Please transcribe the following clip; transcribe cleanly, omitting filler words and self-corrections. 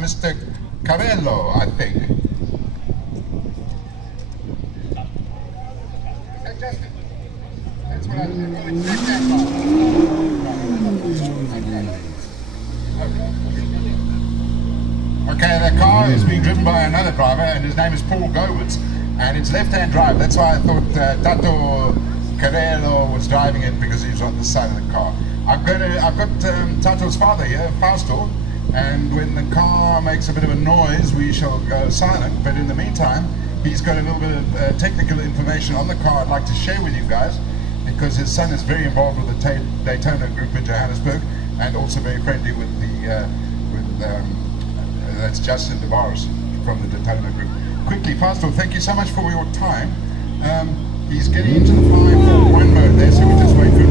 Mr. Carello, I think. That's what I said. Well, it's left-hand drive. Okay, the car is being driven by another driver, and his name is Paul Gowitz, and it's left-hand drive. That's why I thought Tato Carello was driving it, because he was on the side of the car. I've got Tato's father here, Fausto, and when the car makes a bit of a noise, we shall go silent. But in the meantime, he's got a little bit of technical information on the car I'd like to share with you guys, because his son is very involved with the Daytona group in Johannesburg, and also very friendly with that's Justin DeVaris from the Daytona group. Quickly, Fausto, thank you so much for your time. He's getting into the 541 mode there, so we just wait for